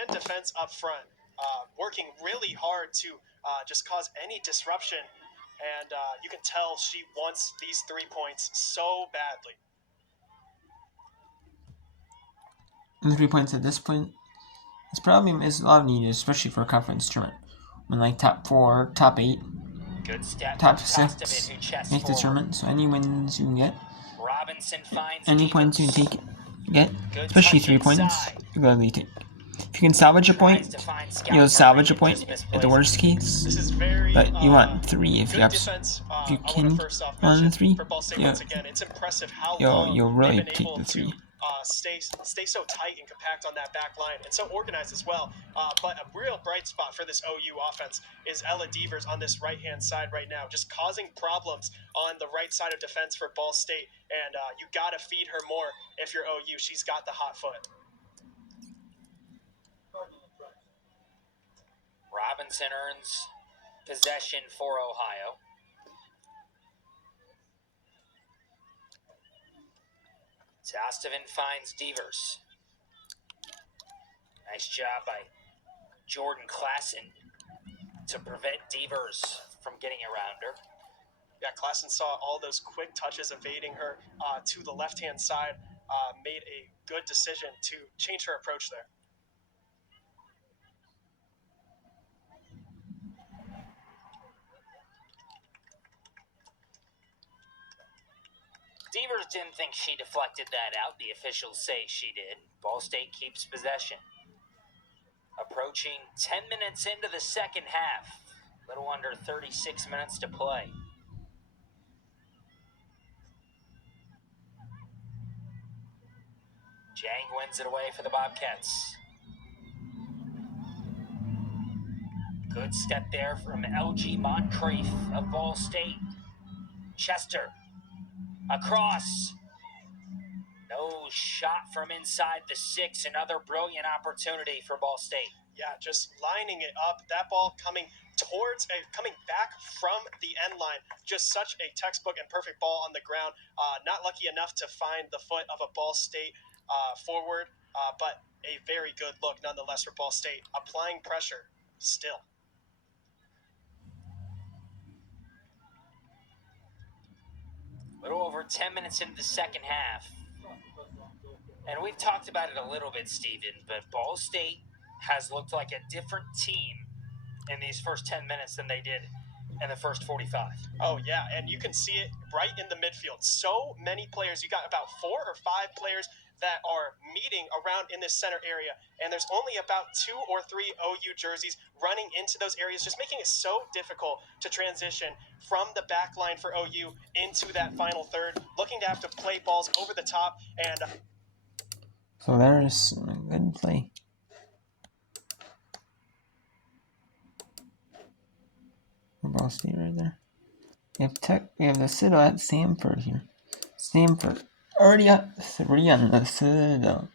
and defense up front, working really hard to just cause any disruption. And you can tell she wants these 3 points so badly. And 3 points at this point is probably a lot needed, especially for a conference tournament. When like top 4, top 8, top 6 make the tournament. So any wins you can get, any points you can get, especially 3 points, you gladly take. If you can salvage a point, you'll salvage a point at the worst case. But you want 3 if you can on 3. You'll really take the 3. Stay so tight and compact on that back line and so organized as well. But a real bright spot for this OU offense is Ella Devers on this right-hand side right now, just causing problems on the right side of defense for Ball State. And you got to feed her more if you're OU. She's got the hot foot. Robinson earns possession for Ohio. Zastovan finds Devers. Nice job by Jordan Klassen to prevent Devers from getting around her. Yeah, Klassen saw all those quick touches evading her to the left-hand side, made a good decision to change her approach there. Devers didn't think she deflected that out. The officials say she did. Ball State keeps possession. Approaching 10 minutes into the second half. A little under 36 minutes to play. Jang wins it away for the Bobcats. Good step there from LG Moncrief of Ball State. Chester. Across. No shot from inside the 6. Another brilliant opportunity for Ball State. Yeah, just lining it up. That ball coming back from the end line. Just such a textbook and perfect ball on the ground. Not lucky enough to find the foot of a Ball State forward, but a very good look nonetheless for Ball State. Applying pressure still. A little over 10 minutes into the second half. And we've talked about it a little bit, Steven, but Ball State has looked like a different team in these first 10 minutes than they did in the first 45. Oh, yeah, and you can see it right in the midfield. So many players. You got about 4 or 5 players that are meeting around in this center area, and there's only about 2 or 3 OU jerseys running into those areas, just making it so difficult to transition from the back line for OU into that final third, looking to have to play balls over the top. And so there's a good play. For Ball State right there. We have the Citadel at Samford here. Samford already got 3 on the Citadel.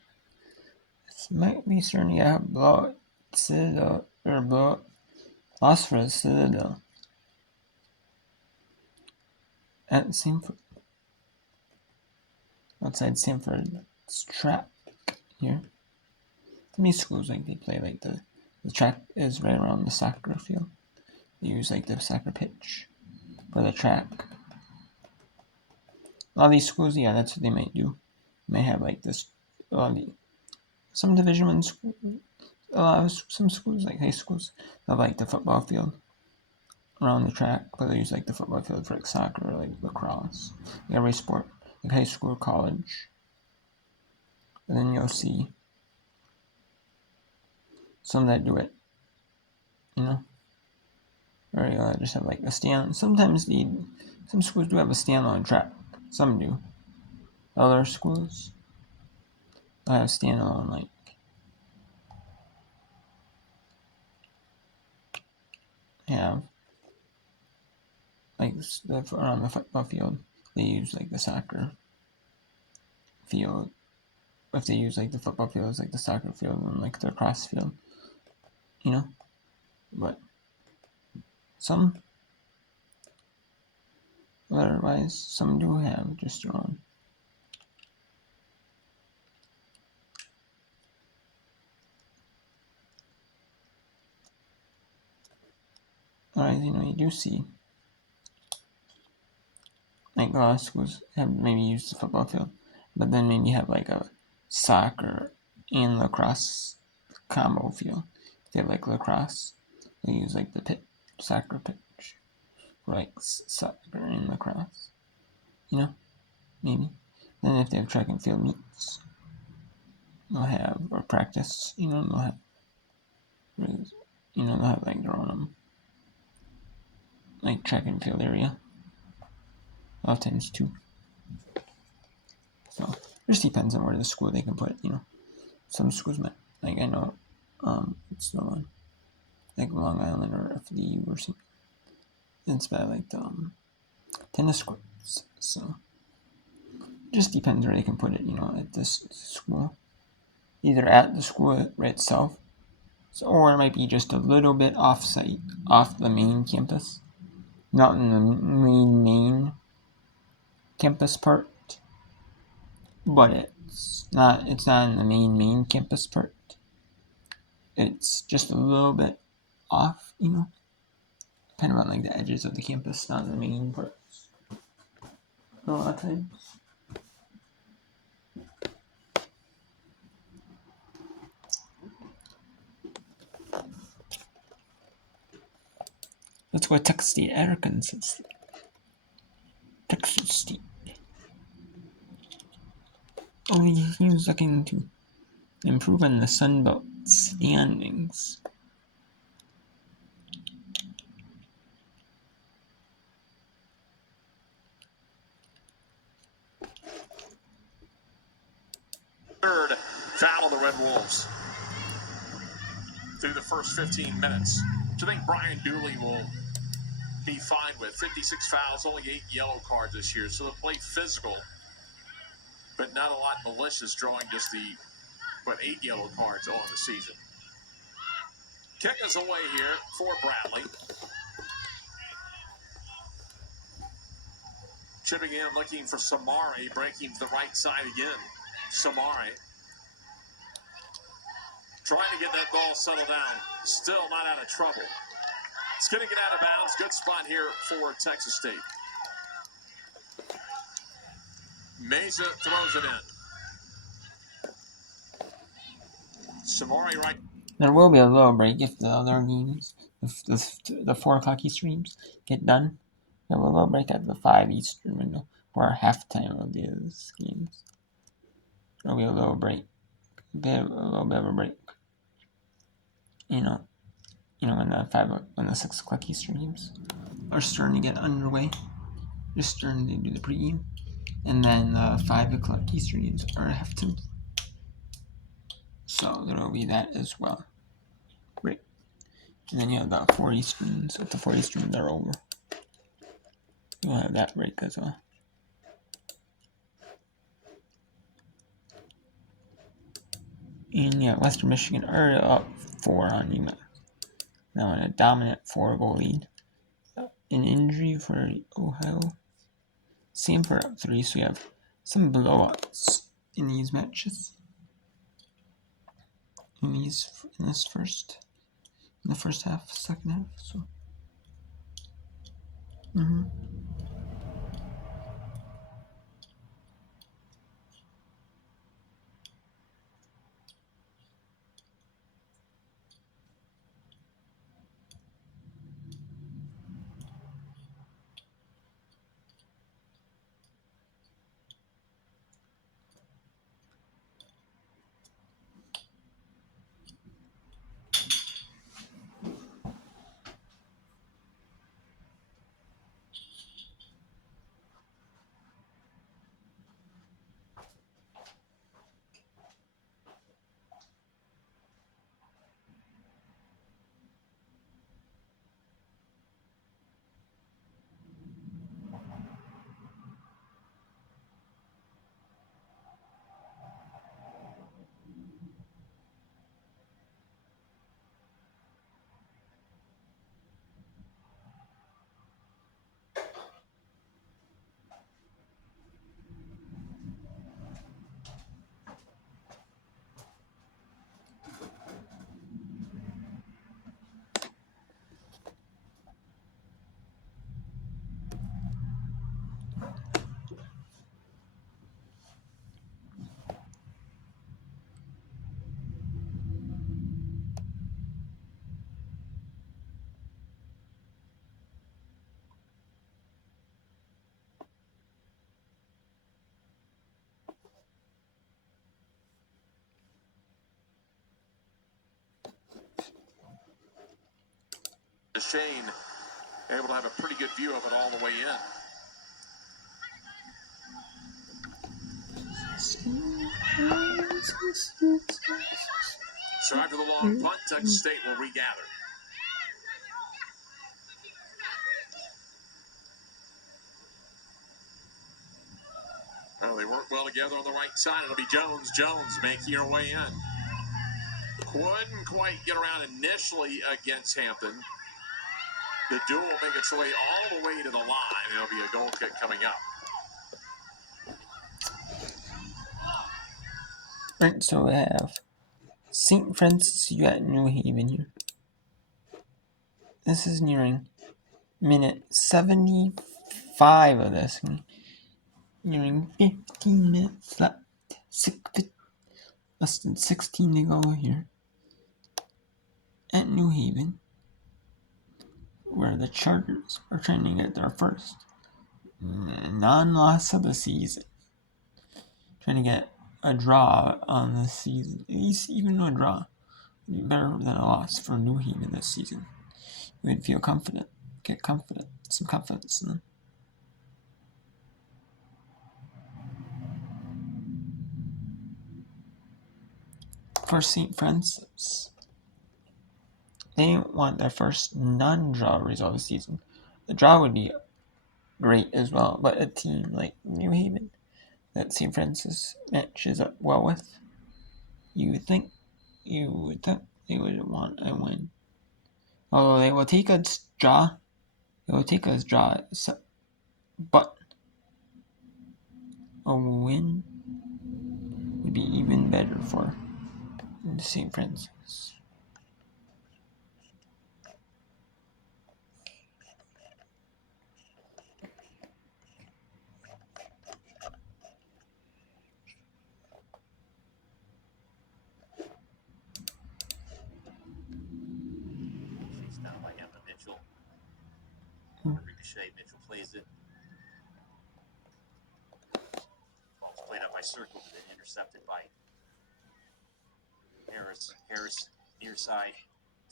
This might be starting to get blowout. Citadel or blowout. Loss for the Citadel. At Samford. Outside Samford. It's track here. Many schools like they play like the track is right around the soccer field. They use like the soccer pitch for the track. A lot of these schools, yeah, that's what they might do. They might have like this. Some Division 1 schools, some schools like high schools have like the football field around the track, but they use like the football field for like soccer or like lacrosse, like every sport, like high school, or college. And then you'll see some that do it, or you'll just have like a stand. Sometimes some schools do have a standalone track. Some do. Other schools will have standalone like have like around the football field. They use like the soccer field. If they use like the football field as like the soccer field and like the lacrosse field, But some, otherwise, some do have just their own. Otherwise, you do see like a lot of schools have maybe used the football field, but then maybe have like a soccer and lacrosse combo field. If they have like lacrosse, they use like the soccer pitch for like soccer and lacrosse. Maybe. Then if they have track and field meets, they'll have or practice. They'll have like their own like track and field area. A lot of times too. So it just depends on where the school they can put it. Some schools might, like I know, it's the one like Long Island or FDU or something. It's by like the tennis courts. So it just depends where they can put it. At this school, either at the school itself, or it might be just a little bit off-site, off the main campus, not in the main campus part, but it's not in the main campus part. It's just a little bit off, kind of on like the edges of the campus, not in the main parts. A lot of times. Let's go to Texas State, Arkansas State. Texas State. He's looking to improve on the Sun Belt standings. Third foul of the Red Wolves through the first 15 minutes. Which I think Brian Dooley will be fine with. 56 fouls, only 8 yellow cards this year. So they'll play physical, but not a lot malicious, drawing just 8 yellow cards on the season. Kick is away here for Bradley. Chipping in, looking for Samari, breaking to the right side again. Samari trying to get that ball settled down. Still not out of trouble. It's going to get out of bounds. Good spot here for Texas State. Mesa throws it in. Samari right. There will be a little break if the other games, if the 4 o'clock Eastern games get done. There will be a little break at the 5 Eastern window, or halftime of these games. There will be a little break. A little bit of a break. When the 6 o'clock Eastern games are starting to get underway. Just starting to do the pregame. And then the 5 o'clock Eastern games are halftime. So there will be that as well. Great. And then you have the 4 Easterns. If the 4 Easterns are over, you'll have that break as well. And Western Michigan are up 4 on UMass. Now in a dominant 4-goal lead. An injury for Ohio. Samford up 3, so we have some blowouts in these matches. In the first half, second half. So. Deshane able to have a pretty good view of it all the way in. So after the long punt, Texas State will regather. Well, they work well together on the right side. It'll be Jones. Jones making her way in. Couldn't quite get around initially against Hampton. The duel will make its way all the way to the line. There'll be a goal kick coming up. Right, so we have St. Francis, you got New Haven here. This is nearing minute 75 of this. Nearing 15 minutes left. Less than 16 to go here. At New Haven, where the Chargers are trying to get their first non-loss of the season. Trying to get a draw on the season. At least even a draw would be better than a loss for New Haven this season. You would feel confident. Get confident. Some confidence in them. For St. Francis, they want their first non-draw result of the season. The draw would be great as well, but a team like New Haven that St. Francis matches up well with, you would think they would want a win. Although they will take a draw, but a win would be even better for St. Francis. Down by Emma Mitchell. Ricochet, Mitchell plays it. Ball's played up by Circle, but then intercepted by Harris. Harris near side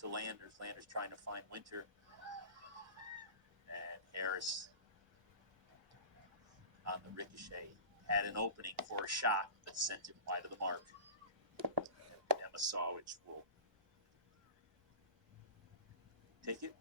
to Landers. Landers trying to find Winter. And Harris on the ricochet had an opening for a shot, but sent him wide of the mark. Emma Sawich will take it.